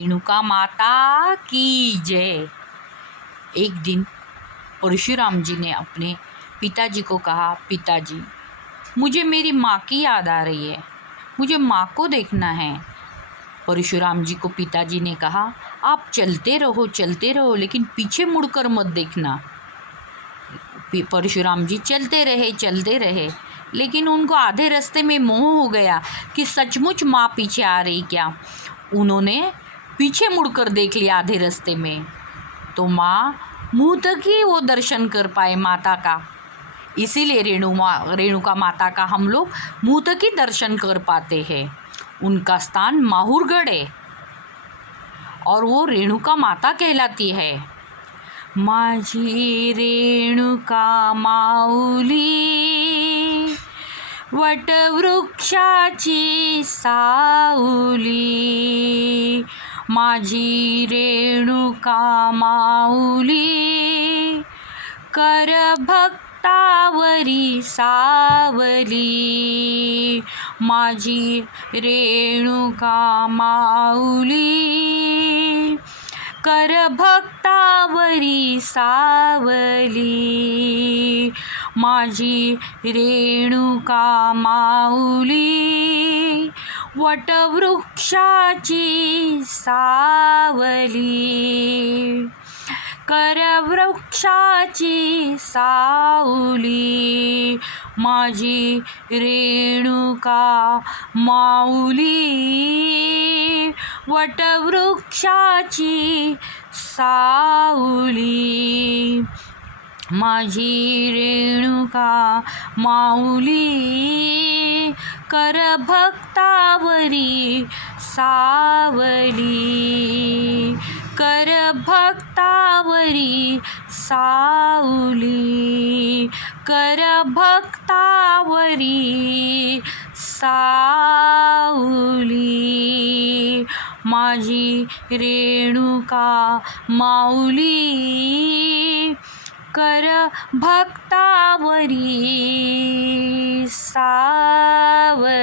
रेणुका माता की जय। एक दिन परशुराम जी ने अपने पिताजी को कहा, पिताजी मुझे मेरी माँ की याद आ रही है, मुझे माँ को देखना है। परशुराम जी को पिताजी ने कहा, आप चलते रहो लेकिन पीछे मुड़कर मत देखना। परशुराम जी चलते रहे लेकिन उनको आधे रास्ते में मोह हो गया कि सचमुच माँ पीछे आ रही क्या। उन्होंने पीछे मुड़कर देख लिया आधे रास्ते में, तो माँ मुँह तक ही वो दर्शन कर पाए माता का। इसीलिए रेणुका माता का हम लोग मुँह तक ही दर्शन कर पाते हैं। उनका स्थान माहुरगढ़ है और वो रेणुका माता कहलाती है। माझी रेणुका माऊली वटवृक्षाची सावली, माझी रेणुका माऊली कर भक्तावरी सावली, माझी रेणुका माऊली कर भक्तावरी सावली, माझी रेणुका माऊली वटवृक्षाची सावली, कर वृक्षाची सावली, माझी रेणुका माऊली वटवृक्षाची सावली, माझी रेणुका माऊली कर भक्तावरी सावली, कर भक्तावरी सावली, कर भक्तावरी सावली, माझी रेणुका माऊली कर भक्तावरी सावली।